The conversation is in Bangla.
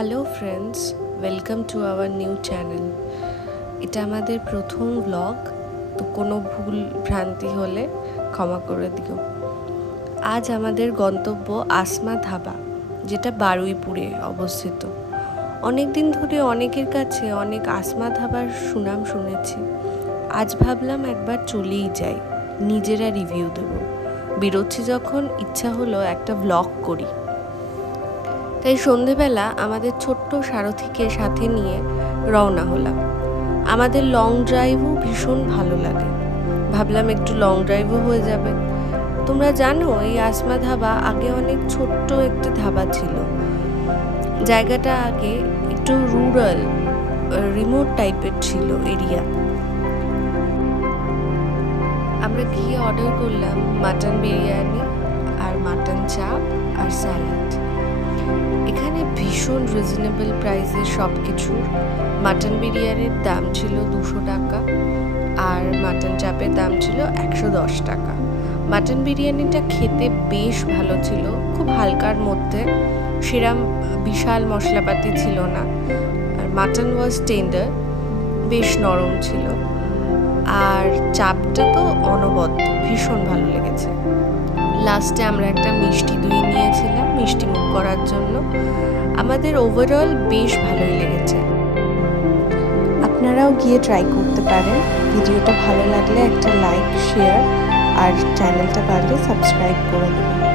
Hello friends, welcome to our new channel. এটা আমাদের প্রথম ব্লগ, তো কোনো ভুল ভ্রান্তি হলে ক্ষমা করে দিও। আজ আমাদের গন্তব্য আসমা ধাবা, যেটা বারুইপুরে অবস্থিত। অনেক দিন ধরে অনেকের কাছে অনেক আসমা ধাবার সুনাম শুনেছি। আজ ভাবলাম একবার চলেই যাই, নিজেরা রিভিউ দেব। বেরোচ্ছি যখন, ইচ্ছা হলো একটা ব্লগ করি। তাই সন্ধেবেলা আমাদের ছোট্ট সারথিকে সাথে নিয়ে রওনা হলাম। আমাদের লং ড্রাইভও ভীষণ ভালো লাগে, ভাবলাম একটু লং ড্রাইভও হয়ে যাবে। তোমরা জানো, এই আসমা ধাবা আগে অনেক ছোট্ট একটি ধাবা ছিল। জায়গাটা আগে একটু রুরাল, রিমোট টাইপের ছিল এরিয়া। আমরা গিয়ে অর্ডার করলাম মাটন বিরিয়ানি আর মাটন চাপ আর স্যালাড। এখানে ভীষণ রিজনেবল প্রাইসে সব কিছুর। মাটন বিরিয়ানির দাম ছিল 200 টাকা আর মাটন চাপের দাম ছিল 110 টাকা। মাটন বিরিয়ানিটা খেতে বেশ ভালো ছিল, খুব হালকার মধ্যে, সেরম বিশাল মশলাপাতি ছিল না। আর মাটন ওয়াজ টেন্ডার, বেশ নরম ছিল। আর চাপটা তো অনবদ্য, ভীষণ ভালো লেগেছে। লাস্টে আমরা একটা মিষ্টি দই নিয়েছিলাম মিষ্টি মুখ করার জন্য। আমাদের ওভারঅল বেশ ভালোই লেগেছে। আপনারাও গিয়ে ট্রাই করতে পারেন। ভিডিওটা ভালো লাগলে একটা লাইক, শেয়ার আর চ্যানেলটা পারলে সাবস্ক্রাইব করে দেবেন।